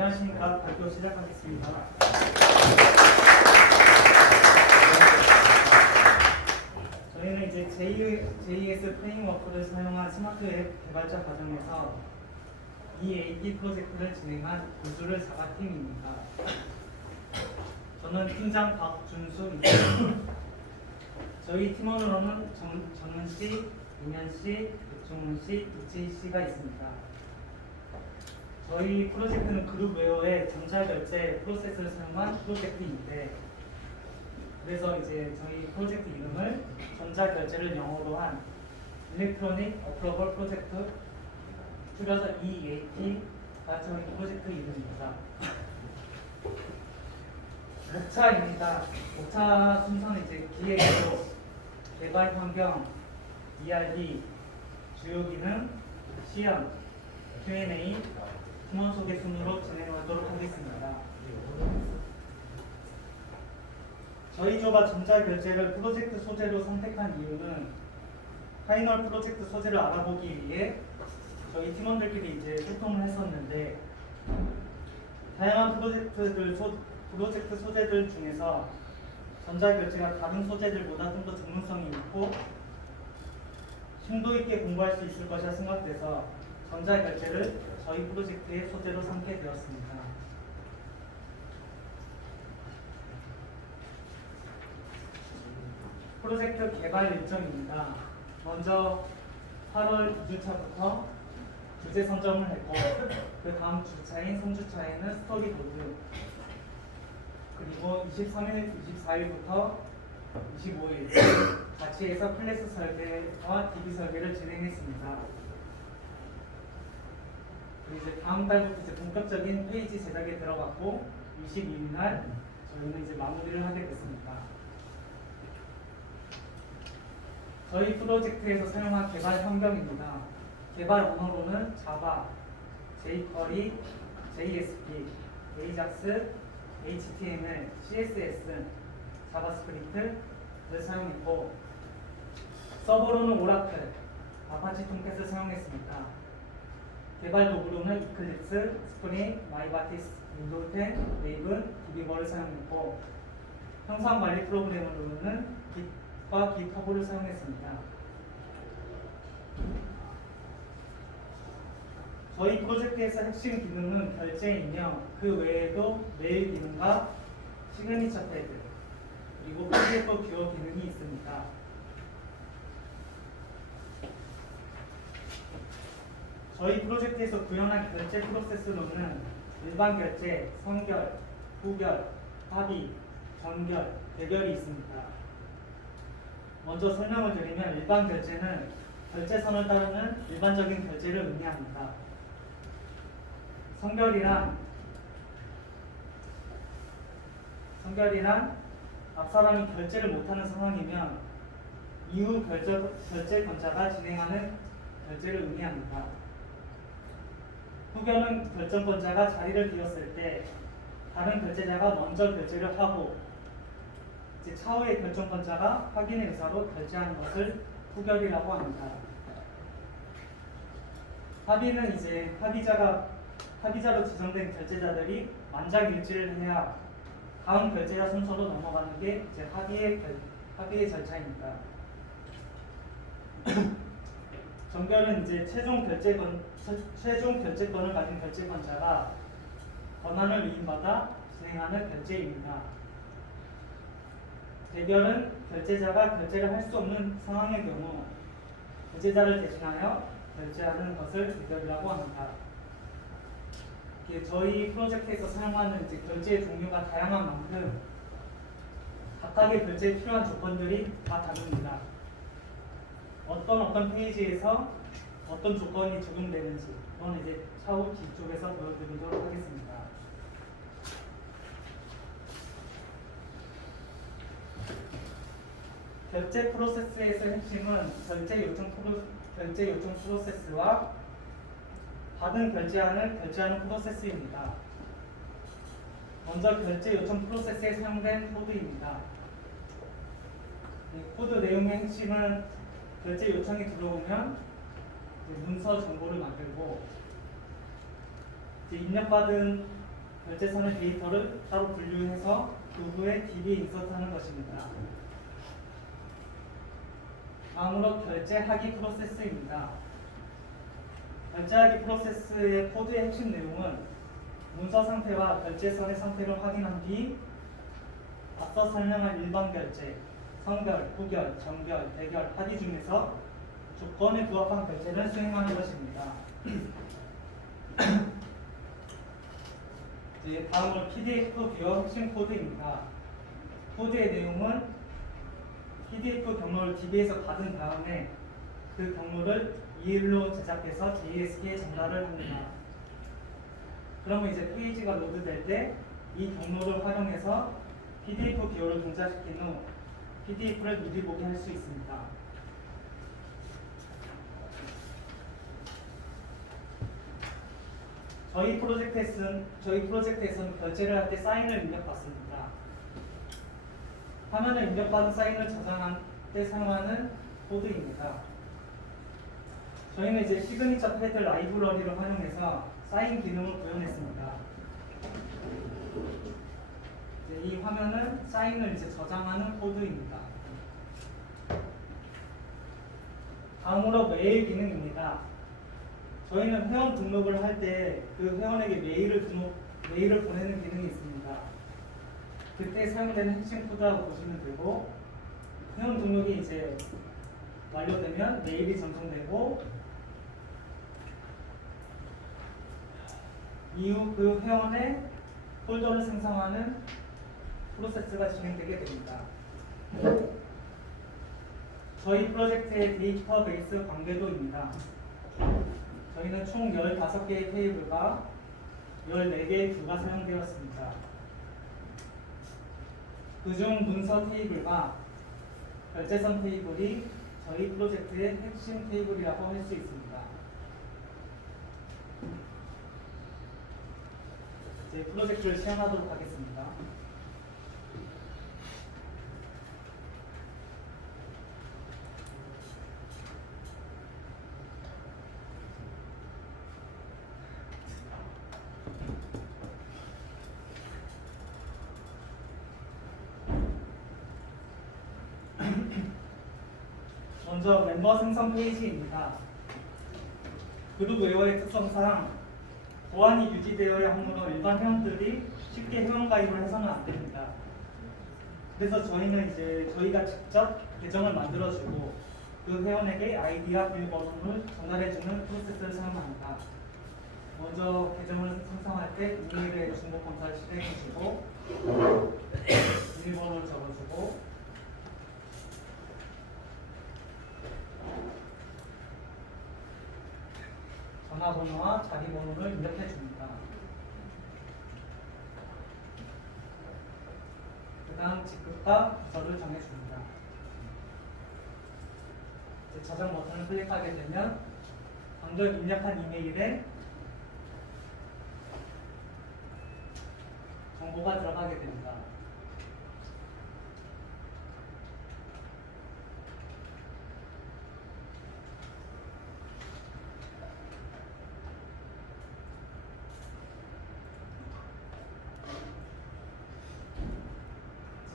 안녕하십니까. 발표 시작하겠습니다. 저희는 이제 JS 프레임워크를 사용한 스마트 앱 개발자 과정에서 EAP 프로젝트를 진행한 우수를 사과팀입니다. 저는 팀장 박준수입니다. 저희 팀원으로는 정은 씨, 윤현 씨, 백종훈 씨, 이채희 씨가 있습니다. 저희 프로젝트는 그룹웨어의 전자결제 프로세스를 사용한 프로젝트인데, 그래서 이제 저희 프로젝트 이름을 전자결제를 영어로 한 일렉트로닉 어프로벌 프로젝트, 줄여서 EAP가 저희 프로젝트 이름입니다. 목차입니다. 목차 순서는 이제 기획으로 개발 환경, ERB, 주요 기능, 시연, Q&A, 팀원 소개 순으로 진행하도록 하겠습니다. 저희 조가 전자결제를 프로젝트 소재로 선택한 이유는 파이널 프로젝트 소재를 알아보기 위해 저희 팀원들끼리 이제 소통을 했었는데, 다양한 프로젝트 소재들 중에서 전자결제가 다른 소재들보다 좀 더 전문성이 있고 심도 있게 공부할 수 있을 것이라 생각돼서 전자결제를 저희 프로젝트의 소재로 삼게 되었습니다. 프로젝트 개발 일정입니다. 먼저 8월 2주차부터 주제 선정을 했고, 그 다음 주차인 3주차에는 스토리보드, 그리고 23일, 24일부터 25일 같이 해서 클래스 설계와 DB 설계를 진행했습니다. 그리고 이제 다음 달부터 이제 본격적인 페이지 제작에 들어갔고, 22일 날 저희는 이제 마무리를 하게 됐습니다. 저희 프로젝트에서 사용한 개발 환경입니다. 개발 언어로는 자바, jQuery, JSP, AJAX, HTML, CSS, 자바스크립트를 사용했고, 서버로는 오라클, 아파치 톰캣을 사용했습니다. 개발 도구로는 이클립스, 스프링, 마이바티스, 윈도우 10, 웨이브, DB버를 사용했고, 형상 관리 프로그램으로는 깃과 깃허브를 사용했습니다. 저희 프로젝트에서 핵심 기능은 결제이며, 그 외에도 메일 기능과 시그니처 패드, 그리고 PDF 뷰어 기능이 있습니다. 저희 프로젝트에서 구현한 결제 프로세스로는 일반 결제, 선결, 후결, 합의, 전결, 대결이 있습니다. 먼저 설명을 드리면, 일반 결제는 결제선을 따르는 일반적인 결제를 의미합니다. 선결이란 앞 사람이 결제를 못하는 상황이면 이후 결제권자가 진행하는 결제를 의미합니다. 후견은 결정권자가 자리를 비웠을 때 다른 결제자가 먼저 결제를 하고, 이제 차후의 결정권자가 확인의 의사로 결제하는 것을 후결이라고 합니다. 합의는 이제 합의자로 지정된 결제자들이 만장일치를 해야 다음 결제자 순서로 넘어가는 게 이제 합의의 절차입니다. 전결은 이제 최종 결제권을 가진 결제권자가 권한을 위임받아 진행하는 결제입니다. 대결은 결제자가 결제를 할 수 없는 상황의 경우 결제자를 대신하여 결제하는 것을 대결이라고 합니다. 저희 프로젝트에서 사용하는 이제 결제의 종류가 다양한 만큼 각각의 결제에 필요한 조건들이 다 다릅니다. 어떤 페이지에서 어떤 조건이 적용되는지, 그건 이제 차후 뒤쪽에서 보여드리도록 하겠습니다. 결제 프로세스에서 핵심은 결제 요청 프로세스와 받은 결제안을 결제하는 프로세스입니다. 먼저 결제 요청 프로세스에 사용된 코드입니다. 코드 내용의 핵심은 결제 요청이 들어오면 문서 정보를 만들고, 입력받은 결제선의 데이터를 따로 분류해서 그 후에 DB에 인서트하는 것입니다. 다음으로 결제하기 프로세스입니다. 결제하기 프로세스의 코드의 핵심 내용은 문서 상태와 결제선의 상태를 확인한 뒤 앞서 설명한 일반 결제, 선결, 후결, 정결, 대결, 합의 중에서 조건에 부합한 결제를 수행하는 것입니다. 다음으로 PDF 뷰어 핵심 코드입니다. 코드의 내용은 PDF 경로를 DB에서 받은 다음에 그 경로를 EL로 제작해서 JSP에 전달을 합니다. 그러면 이제 페이지가 로드될 때 이 경로를 활용해서 PDF 뷰어를 동작시킨 후 PDF를 미리 보게 할 수 있습니다. 저희 프로젝트에서는 결제를 할 때 사인을 입력받습니다. 화면을 입력받은 사인을 저장할 때 사용하는 코드입니다. 저희는 이제 시그니처 패드 라이브러리를 활용해서 사인 기능을 구현했습니다. 이 화면은 사인을 이제 저장하는 코드입니다. 다음으로 메일 기능입니다. 저희는 회원 등록을 할 때 그 회원에게 메일을 보내는 기능이 있습니다. 그때 사용되는 핵심 코드라고 보시면 되고, 회원 등록이 이제 완료되면 메일이 전송되고, 이후 그 회원의 폴더를 생성하는 프로세스가 진행되게 됩니다. 저희 프로젝트의 데이터베이스 관계도입니다. 저희는 총 15개의 테이블과 14개의 뷰가 사용되었습니다. 그중 문서 테이블과 결제선 테이블이 저희 프로젝트의 핵심 테이블이라고 할 수 있습니다. 이제 프로젝트를 시연하도록 하겠습니다. 먼저 멤버 생성 페이지입니다. 그룹 웨어의 특성상 보안이 유지되어야 하므로 일반 회원들이 쉽게 회원 가입을 해서는 안 됩니다. 그래서 저희는 이제 저희가 직접 계정을 만들어주고 그 회원에게 아이디와 비밀번호를 전달해주는 프로세스를 사용합니다. 먼저 계정을 생성할 때 이메일에 중복 검사를 실행해주고 비밀번호를 적어주고 전화번호와 자기번호를 입력해 줍니다. 그 다음 직급과 부서를 정해줍니다. 이제 저장 버튼을 클릭하게 되면 방금 입력한 이메일에 정보가 들어가게 됩니다.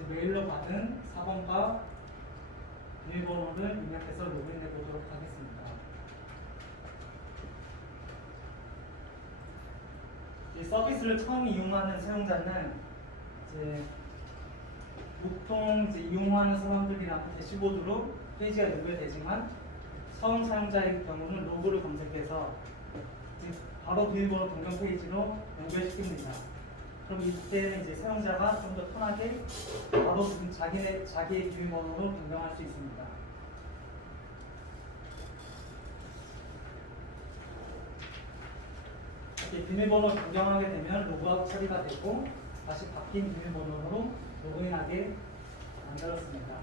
메일로 받은 사본과 비밀번호를 입력해서 로그인해 보도록 하겠습니다. 이 서비스를 처음 이용하는 사용자는 이제 보통 이용하는 사람들이랑 대시보드로 페이지가 연결되지만 처음 사용자의 경우는 로그를 검색해서 바로 비밀번호 변경 페이지로 연결시킵니다. 그럼 이때는 이제 사용자가 좀 더 편하게 바로 자기의 비밀번호로 변경할 수 있습니다. 이렇게 비밀번호 변경하게 되면 로그아웃 처리가 되고 다시 바뀐 비밀번호로 로그인하게 만들었습니다.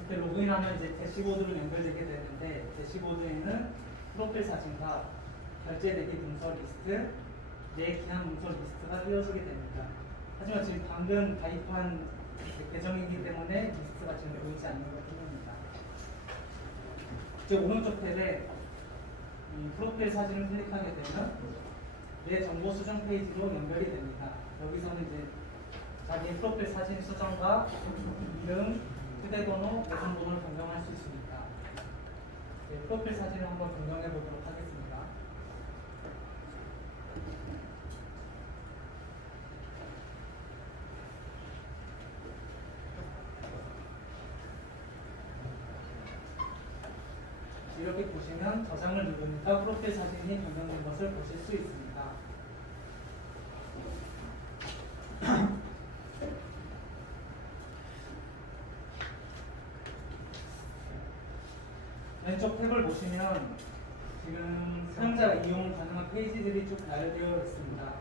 이렇게 로그인하면 이제 대시보드로 연결되게 되는데 대시보드에는 프로필 사진과 결제대기 문서 리스트, 기한 문서 리스트가 띄워지게 됩니다. 하지만 지금 방금 가입한 계정이기 때문에 리스트가 지금 보이지 않는 것 뿐입니다. 이제 오른쪽 탭에 이 프로필 사진을 클릭하게 되면 내 정보 수정 페이지로 연결이 됩니다. 여기서는 이제 자기 프로필 사진 수정과 이름, 휴대번호, 계정번호를 변경할 수 있습니다. 네, 프로필 사진을 한번 변경해 보도록 하겠습니다. 이렇게 보시면 저장을 누르니까 프로필 사진이 변경된 것을 보실 수 있습니다. 왼쪽 탭을 보시면 지금 사용자가 이용 가능한 페이지들이 쭉 나열되어 있습니다.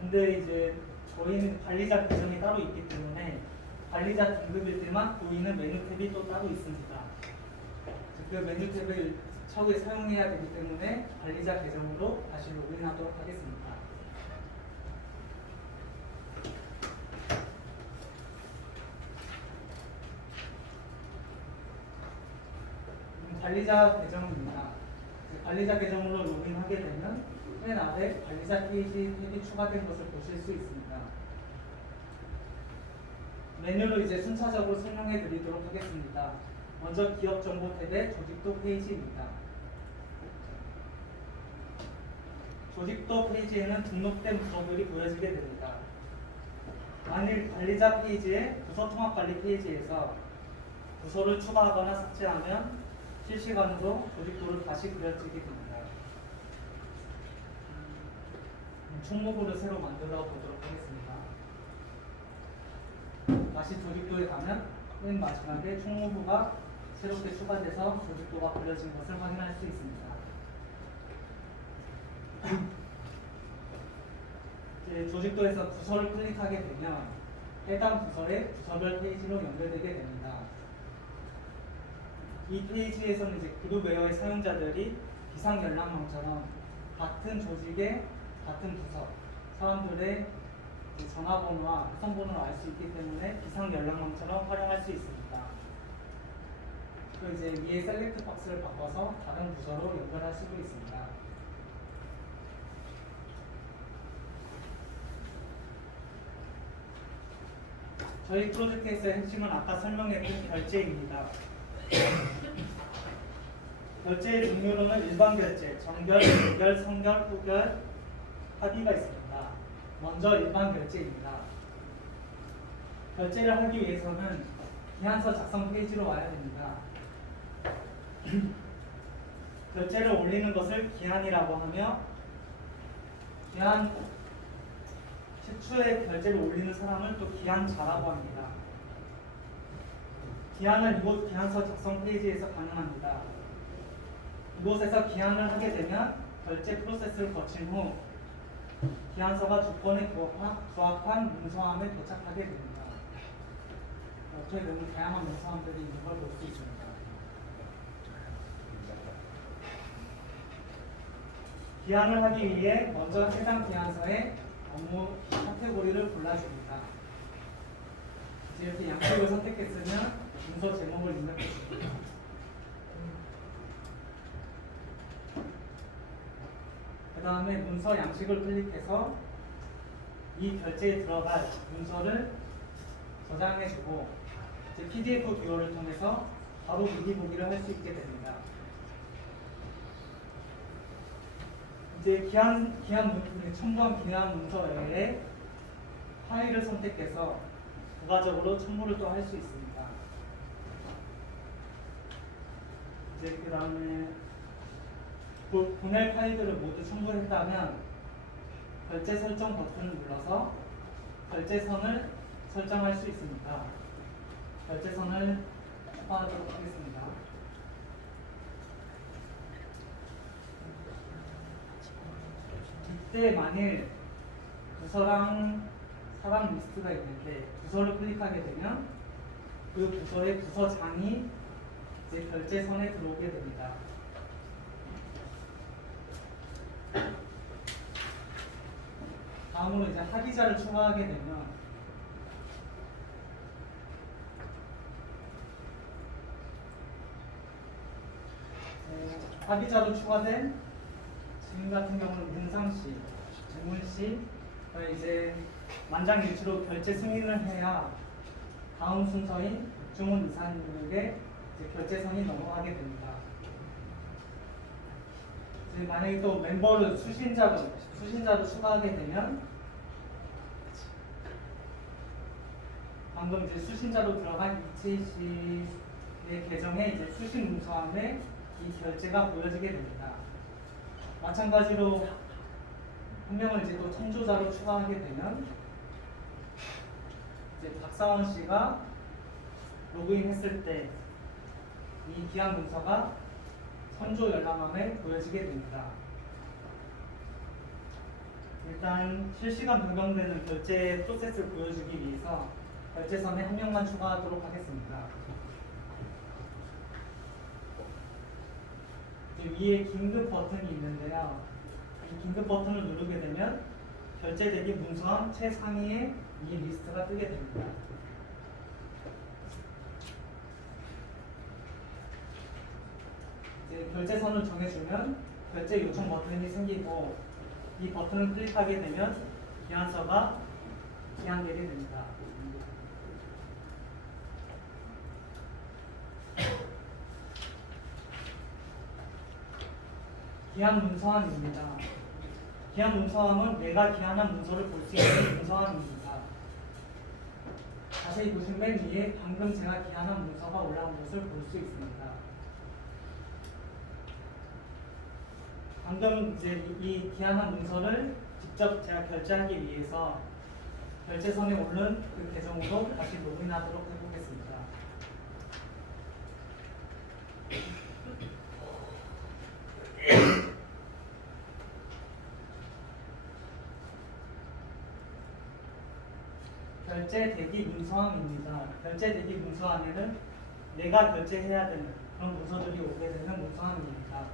근데 이제 저희는 관리자 계정이 따로 있기 때문에 관리자 등급일 때만 보이는 메뉴 탭이 또 따로 있습니다. 그 메뉴 탭을 차후에 사용해야 되기 때문에 관리자 계정으로 다시 로그인하도록 하겠습니다. 관리자 계정입니다. 관리자 계정으로 로그인하게 되면 맨 아래 관리자 페이지 탭이 추가된 것을 보실 수 있습니다. 메뉴로 이제 순차적으로 설명해 드리도록 하겠습니다. 먼저 기업 정보 탭의 조직도 페이지입니다. 조직도 페이지에는 등록된 부서들이 보여지게 됩니다. 만일 관리자 페이지에 부서 통합 관리 페이지에서 부서를 추가하거나 삭제하면 실시간으로 조직도를 다시 그려지게 됩니다. 총무부를 새로 만들어 보도록 하겠습니다. 다시 조직도에 가면 맨 마지막에 총무부가 새롭게 추가돼서 조직도가 그려진 것을 확인할 수 있습니다. 이제 조직도에서 부서를 클릭하게 되면 해당 부서의 부서별 페이지로 연결되게 됩니다. 이 페이지에서는 이제 그룹웨어의 사용자들이 비상연락망처럼 같은 조직의 같은 부서 사람들의 전화번호와 회선번호를 알 수 있기 때문에 비상연락망처럼 활용할 수 있습니다. 또 이제 위에 셀렉트 박스를 바꿔서 다른 부서로 연결할 수도 있습니다. 저희 프로젝트에서의 핵심은 아까 설명했던 결제입니다. 결제의 종류로는 일반 결제, 정결, 예결, 선결, 후결, 합의가 있습니다. 먼저 일반 결제입니다. 결제를 하기 위해서는 기한서 작성 페이지로 와야 됩니다. 결제를 올리는 것을 기한이라고 하며 기한 최초에 결제를 올리는 사람을 또 기한자라고 합니다. 기한은 이곳 기한서 작성 페이지에서 가능합니다. 이곳에서 기한을 하게 되면 결제 프로세스를 거친 후 기한서가 조건에 부합한 문서함에 도착하게 됩니다. 저희 너무 다양한 문서함들이 있는 걸 볼 수 있습니다. 기한을 하기 위해 먼저 해당 기한서의 업무 카테고리를 골라줍니다. 이제 이렇게 양식을 선택했으면 문서 제목을 입력했습니다. 그 다음에 문서 양식을 클릭해서 이 결제에 들어갈 문서를 저장해주고 이제 PDF 뷰어를 통해서 바로 미리 보기를 할 수 있게 됩니다. 이제 첨부한 기한 문서 외에 파일을 선택해서 부가적으로 첨부를 또 할 수 있습니다. 이제 그 다음에 보낼 파일들을 모두 첨부했다면 결제 설정 버튼을 눌러서 결제선을 설정할 수 있습니다. 결제선을 추가하도록 하겠습니다. 이때 만일 부서랑 사람 리스트가 있는데 부서를 클릭하게 되면 그 부서의 부서장이 이제 결제선에 들어오게 됩니다. 다음으로 이제 합의자를 추가하게 되면 합의자로 추가된 지금 같은 경우는 문상시, 주문시, 이제 만장일치로 결제 승인을 해야 다음 순서인 국주문 이사님에게 이제 결제선이 넘어가게 됩니다. 이제 만약에 또 멤버를 수신자로 추가하게 되면 방금 이제 수신자로 들어간 이채희 씨의 계정에 이제 수신 문서함에 이 결제가 보여지게 됩니다. 마찬가지로 한 명을 이제 또 청조자로 추가하게 되면 이제 박사원 씨가 로그인했을 때 이 기한 문서가 선조 열람함에 보여지게 됩니다. 일단 실시간 변경되는 결제 프로세스를 보여주기 위해서 결제선에 한 명만 추가하도록 하겠습니다. 위에 긴급 버튼이 있는데요. 이 긴급 버튼을 누르게 되면 결제대기 문서함 최상위에 이 리스트가 뜨게 됩니다. 이제 결제선을 정해주면 결제 요청 버튼이 생기고 이 버튼을 클릭하게 되면 기한서가 기한되게 됩니다. 기한 문서함입니다. 기한 문서함은 내가 기한한 문서를 볼 수 있는 문서함입니다. 자세히 보시면 맨 위에 방금 제가 기한한 문서가 올라온 것을 볼 수 있습니다. 방금 이제 이 기한한 문서를 직접 제가 결제하기 위해서 결제선에 오른 그 계정으로 다시 로그인하도록 해보겠습니다. 결제 대기 문서함입니다. 결제 대기 문서함에는 내가 결제해야 되는 그런 문서들이 오게 되는 문서함입니다.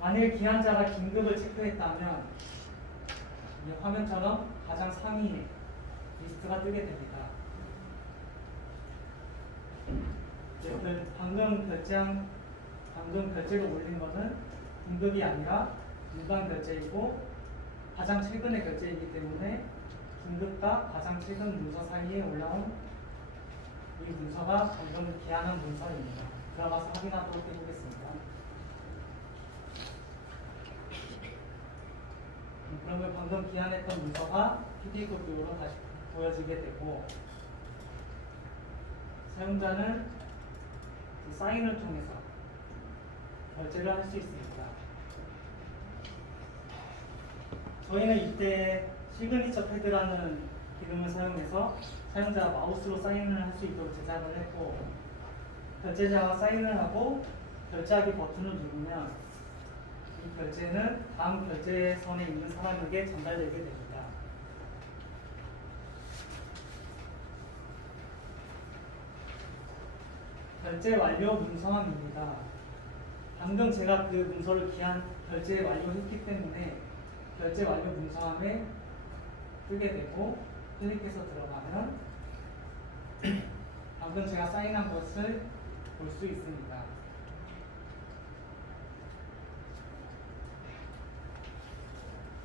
만일 기한자가 긴급을 체크했다면 이 화면처럼 가장 상위에 리스트가 뜨게 됩니다. 방금 결제로 올린 것은 긴급이 아니라 일반 결제이고 가장 최근의 결제이기 때문에 긴급과 가장 최근 문서 사이에 올라온 이 문서가 방금 기한한 문서입니다. 들어가서 확인하도록 해보겠습니다. 그러면 방금 기한했던 문서가 PDF로 다시 보여지게 되고 사용자는 그 사인을 통해서 결제를 할 수 있습니다. 저희는 이때 시그니처 패드라는 기능을 사용해서 사용자가 마우스로 사인을 할 수 있도록 제작을 했고 결제자가 사인을 하고 결제하기 버튼을 누르면 이 결제는 다음 결제선에 있는 사람에게 전달되게 됩니다. 결제 완료 문서함입니다. 방금 제가 그 문서를 결제 완료했기 때문에 결제 완료 문서함에 뜨게 되고 클릭해서 들어가면 방금 제가 사인한 것을 볼 수 있습니다.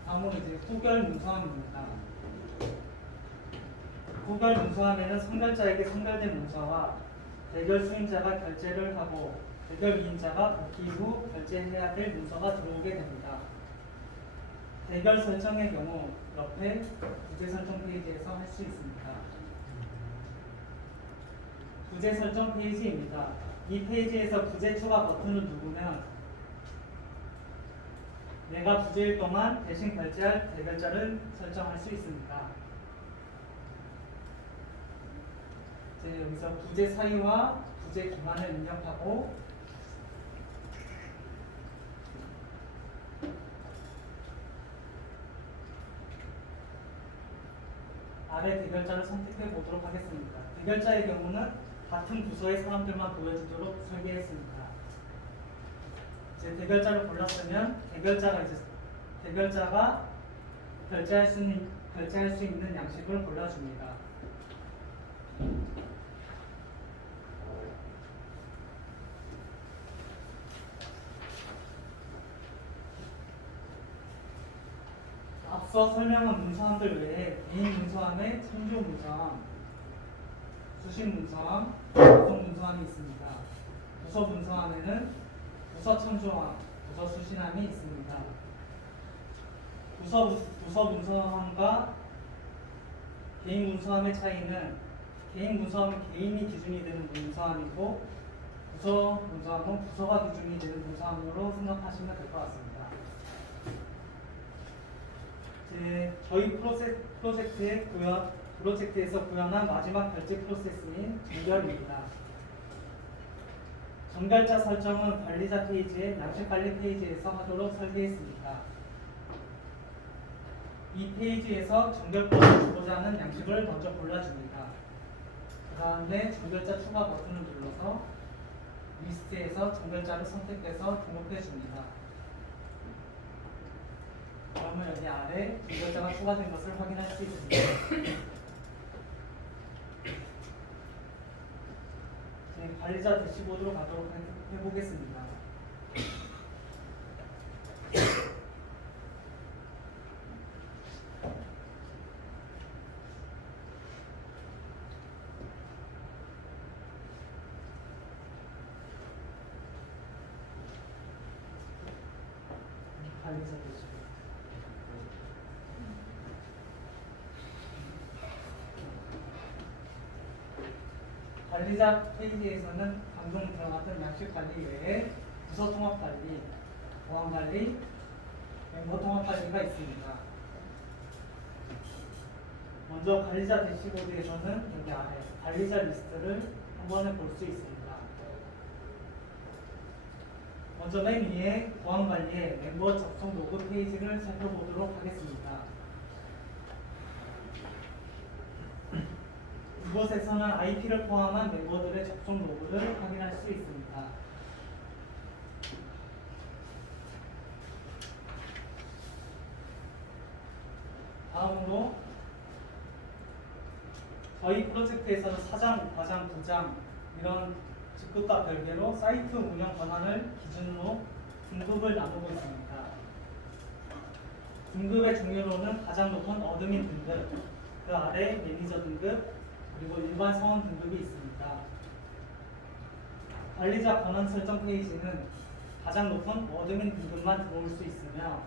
다음은 이제 후결 문서함입니다. 후결 문서함에는 선결자에게 선결된 문서와 대결 수임자가 결제를 하고 대결 위임자가 복귀 후 결제해야 될 문서가 들어오게 됩니다. 대결 설정의 경우 옆에 부재 설정 페이지에서 할 수 있습니다. 부재 설정 페이지입니다. 이 페이지에서 부재 추가 버튼을 누르면 내가 부재일 동안 대신 결제할 대결자를 설정할 수 있습니다. 이제 여기서 부재 사유와 부재 기간을 입력하고 아래 대결자를 선택해 보도록 하겠습니다. 대결자의 경우는 같은 부서의 사람들만 보여지도록 설계했습니다. 이제 대결자를 골랐으면 대결자가 결제할 수 있는 양식을 골라줍니다. 앞서 설명한 문서함들 외에 개인 문서함에 창조 문서함, 수신 문서함, 구성 문서함이 있습니다. 부서 문서함에는 부서 창조함, 부서 수신함이 있습니다. 부서 문서함과 개인 문서함의 차이는 개인 문서함은 개인이 기준이 되는 문서함이고 부서 문서함은 부서가 기준이 되는 문서함으로 생각하시면 될 것 같습니다. 저희 프로젝트에서 구현한 마지막 결제 프로세스인 정결입니다. 정결자 설정은 관리자 페이지의 양식 관리 페이지에서 하도록 설계했습니다. 이 페이지에서 정결권을 주고자 하는 양식을 먼저 골라줍니다. 그 다음에 정결자 추가 버튼을 눌러서 리스트에서 정결자를 선택해서 등록해 줍니다. 그러면 여기 아래 정결자가 추가된 것을 확인할 수 있습니다. 관리자 대시보드로 가도록 해보겠습니다. 관리자 대시보드. 관리자 페이지에서는 방금 들어갔던 양식 관리 외에 부서 통합 관리, 보안 관리, 멤버 통합 관리가 있습니다. 먼저 관리자 대시보드에서는 여기 아래 관리자 리스트를 한 번에 볼 수 있습니다. 먼저 맨 위에 보안 관리의 멤버 접속 로그 페이지를 살펴보도록 하겠습니다. 이곳에서는 IP를 포함한 멤버들의 접속 로그를 확인할 수 있습니다. 다음으로 저희 프로젝트에서는 사장, 부과장, 부장 이런 직급과 별개로 사이트 운영 권한을 기준으로 등급을 나누고 있습니다. 등급의 종류로는 가장 높은 어드민 등급, 그 아래 매니저 등급, 그리고 일반 사원 등급이 있습니다. 관리자 권한 설정 페이지는 가장 높은 어드민 등급만 들어올 수 있으며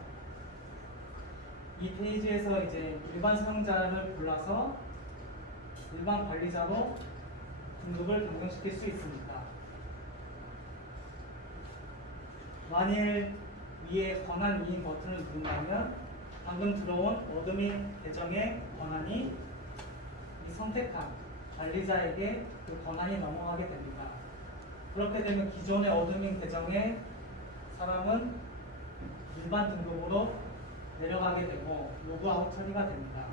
이 페이지에서 이제 일반 사용자를 골라서 일반 관리자로 등급을 변경시킬 수 있습니다. 만일 위에 권한 이인 버튼을 누른다면 방금 들어온 어드민 계정의 권한이 이 선택한 관리자에게 그 권한이 넘어가게 됩니다. 그렇게 되면 기존의 어드민 계정의 사람은 일반 등급으로 내려가게 되고 로그아웃 처리가 됩니다.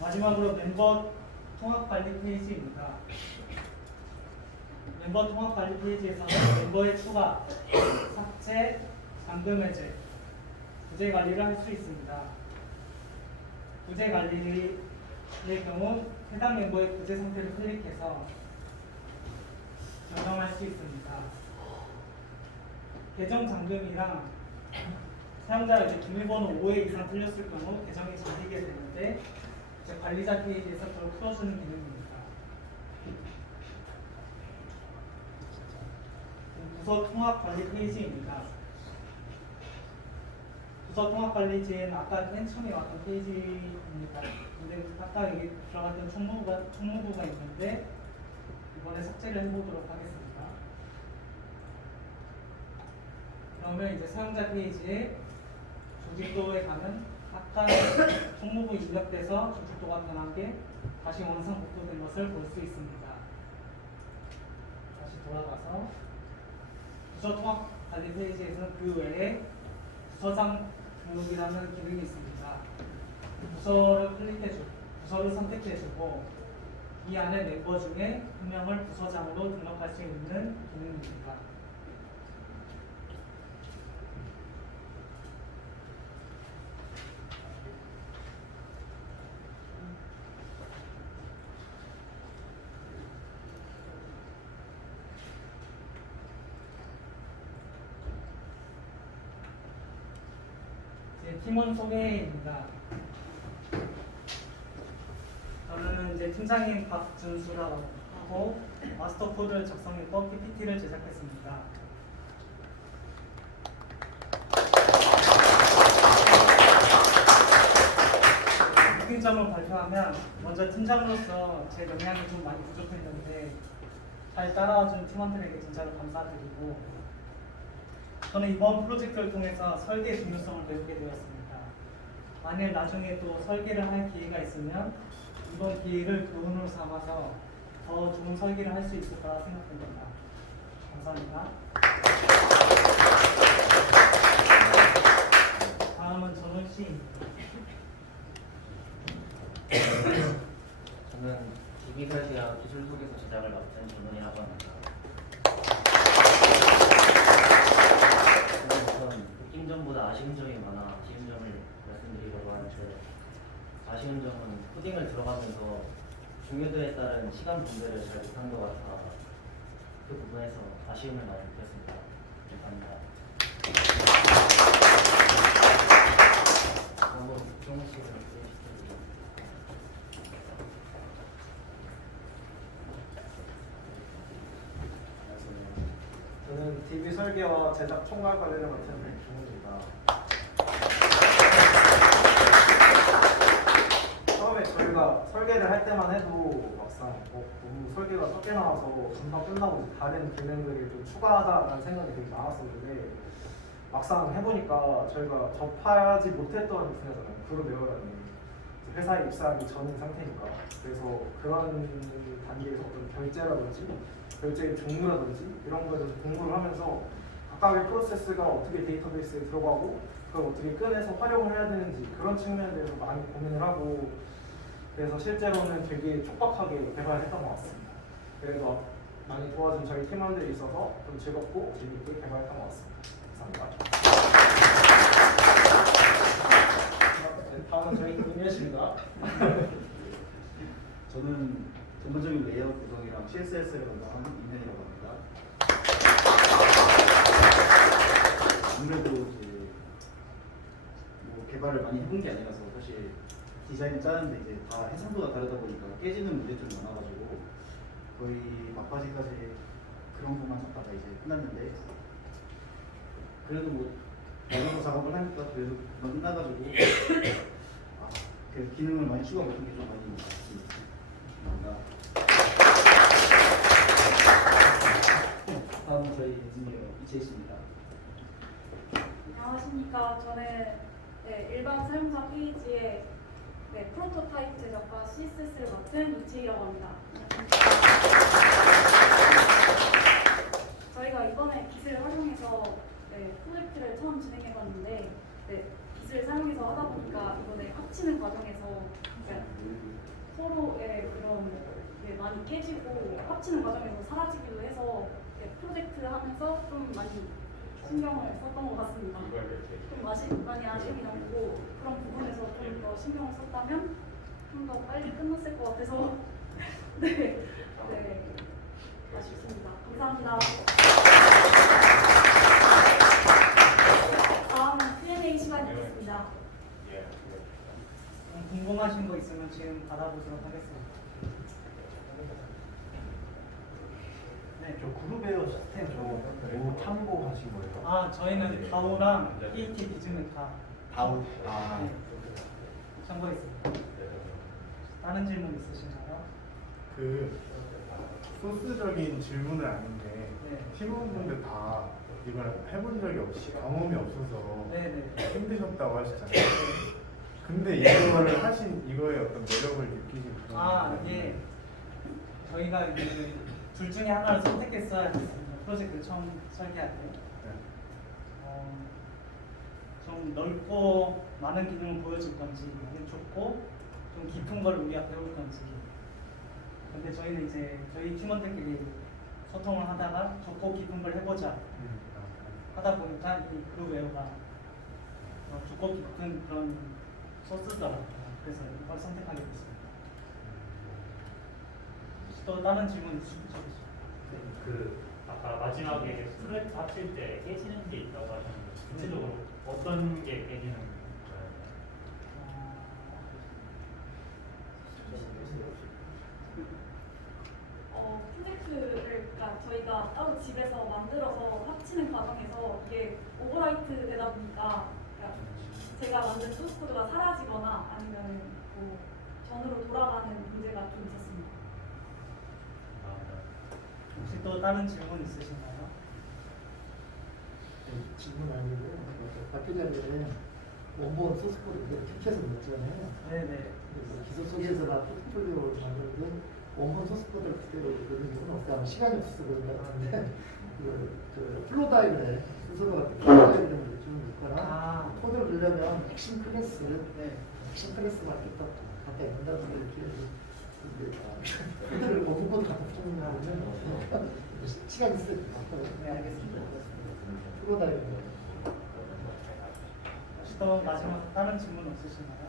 마지막으로 멤버 통합 관리 페이지입니다. 멤버 통합 관리 페이지에서는 멤버의 추가, 삭제, 잠금 해제, 부재 관리를 할 수 있습니다. 부재 관리의 경우 해당 멤버의 부재 상태를 클릭해서 변경할 수 있습니다. 계정 잠금이랑 사용자가 이제 비밀번호 5회 이상 틀렸을 경우 계정이 잠기게 되는데 이제 관리자 페이지에서 그걸 풀어주는 기능입니다. 부서 통합 관리 페이지입니다. 부서 통합 관리지에는 아까 맨 처음에 왔던 페이지입니다. 근데 아까 여기 들어갔던 총무부가 있는데 이번에 삭제를 해보도록 하겠습니다. 그러면 이제 사용자 페이지에 조직도에 가면 아까 총무부 입력돼서 조직도가 변한 게 다시 원상 복구된 것을 볼 수 있습니다. 다시 돌아가서 부서 통합 관리 페이지에서는 그 외에 부서장 등록이라는 기능이 있습니다. 부서를 선택해주고 이 안에 멤버 중에 한 명을 부서장으로 등록할 수 있는 기능입니다. 네, 팀원 소개입니다. 저는 이제 팀장인 박준수라고 하고 마스터 코드를 작성했고 PPT를 제작했습니다. 특징점을 발표하면 먼저 팀장으로서 제 역량이 좀 많이 부족했는데 잘 따라와준 팀원들에게 진짜로 감사드리고 저는 이번 프로젝트를 통해서 설계의 중요성을 배우게 되었습니다. 만일 나중에 또 설계를 할 기회가 있으면 이번 기회를 교훈으로 삼아서 더 좋은 설계를 할 수 있을 거라 생각됩니다. 감사합니다. 다음은 전원 씨입니다. 저는 기기 설계와 기술 소개서 제작을 맡은 전문이라고 합니다. 저는 우선 느낀 점보다 아쉬운 점이 많아 아쉬운 점을 말씀드리려고 하는데, 아쉬운 점은 코딩을 들어가면서 중요도에 따른 시간 분배를 잘 못한 것 같아 그 부분에서 아쉬움을 많이 느꼈습니다. 감사합니다. 한번 조금씩은 저는 DB 설계와 제작 총괄 관리를 맡은 김준입니다. 처음에 저희가 설계를 할 때만 해도 막상 너무 설계가 적게 나와서 금방 끝나고 다른 기능들을 좀 추가하자라는 생각이 되게 많았었는데, 막상 해보니까 저희가 접하지 못했던 분야잖아요. 그룹 웨어라는 회사에 입사하기 전인 상태니까. 그래서 그런 단계에서 어떤 결제라든지 결제의 종류라든지 이런 거에 대해서 공부를 하면서 각각의 프로세스가 어떻게 데이터베이스에 들어가고 그걸 어떻게 꺼내서 활용을 해야 되는지 그런 측면에 대해서 많이 고민을 하고, 그래서 실제로는 되게 촉박하게 개발했던 것 같습니다. 그래서 많이 도와준 저희 팀원들이 있어서 좀 즐겁고 재밌게 개발했던 것 같습니다. 감사합니다. 다음은 저희 은현 씨입니다. 저는 전문적인 레이아웃 구성이랑 CSS를 담당한 임현이라고 합니다. 아무래도 이제 뭐 개발을 많이 해본 게 아니라서 사실 디자인 짜는데 이제 다 해상도가 다르다 보니까 깨지는 문제점이 많아가지고 거의 막바지까지 그런 부분만 잡다가 이제 끝났는데, 그래도 뭐 나가서 작업을 하니까 그래도 금방 끝나가지고 그 기능을 많이 추가 못한 게 좀 많이 있습니다. 다음은 저희 엔지니어 이채희 씨입니다. 안녕하십니까. 저는 일반 사용자 페이지의 프로토타입 제작과 CSS를 맡은 이채희라고 합니다. 저희가 이번에 깃을 활용해서 프로젝트를 처음 진행해봤는데, 깃을 사용해서 하다 보니까 이번에 합치는 과정에서 서로의 그런 게 많이 깨지고 합치는 과정에서 사라지기도 해서 프로젝트 하면서 좀 많이 신경을 썼던 것 같습니다. 좀 많이 아쉬움이 남고, 그런 부분에서 좀 더 신경을 썼다면 좀 더 빨리 끝났을 것 같아서 네, 아쉽습니다. 감사합니다. 다음은 Q&A 시간이 있겠습니다. 궁금하신 거 있으면 지금 받아보도록 하겠습니다. 네. 저 그룹웨어 시스템 저뭐 참고하신 거예요? 아, 저희는 다오랑 ET 비즈는 다 다운. 네, 참고했습니다. 다른 질문 있으신가요? 그 소스적인 질문은 아닌데 네. 팀원분들 다 이걸 해본 적이 없이 경험이 없어서 네네. 힘드셨다고 하시잖아요. 근데 이거를 하신 이거에 어떤 매력을 느끼신 분이 아, 예. 저희가 이제 둘 중에 하나를 선택했어야 했습니다. 프로젝트를 처음 설계할 때. 좀 넓고 많은 기능을 보여줄 건지, 아니면 좁고 좀 깊은 걸 우리가 배울 건지. 근데 저희는 이제 저희 팀원들끼리 소통을 하다가 좁고 깊은 걸 해보자 하다 보니까 이 그룹웨어가 좁고 깊은 그런 소스더라고요. 그래서 이걸 선택하게 됐습니다. 또 다른 질문 있으시죠? 그 아까 마지막에 프로젝트 합칠 때 깨지는 게 있다고 하셨는데 구체적으로 어떤 게 깨지는 거예요? 저희가 따로 집에서 만들어서 합치는 과정에서 이게 오버라이트 되다 보니까 그러니까 제가 만든 소스 코드가 사라지거나 아니면 뭐 전으로 돌아가는 문제가 좀 있었습니다. 혹시 또 다른 질문 있으신가요? 질문 아니고요. 박 기자님 원본 소스 코드 그대로 캡처해서 넣었잖아요. 네네. 그래서 기술 소개서나 포트폴리오를 만들든 원본 소스 코드를 그대로 넣는 경우는 없어요. 아마 시간이 없어서 그런 것 같은데 그 플로 다이그램 순서가 같은 플로 다이그램을 좀 넣거나 코드를 넣으려면 핵심 클래스 맞게 딱 갖다 있는다든지 이렇게 코드를 원본 코드 갖다 붙여놓으면 시간이 있을 것 같아요. 네, 알겠습니다. 플로 다이그램. 혹시 또 마지막 다른 질문 없으신가요?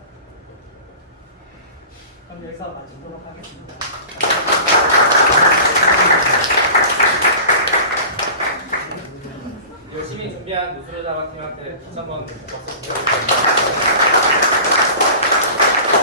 그럼 여기서 마치도록 하겠습니다. 열심히 준비한 누수를 잡은 팀한테 다시 한번 박수 부탁드립니다.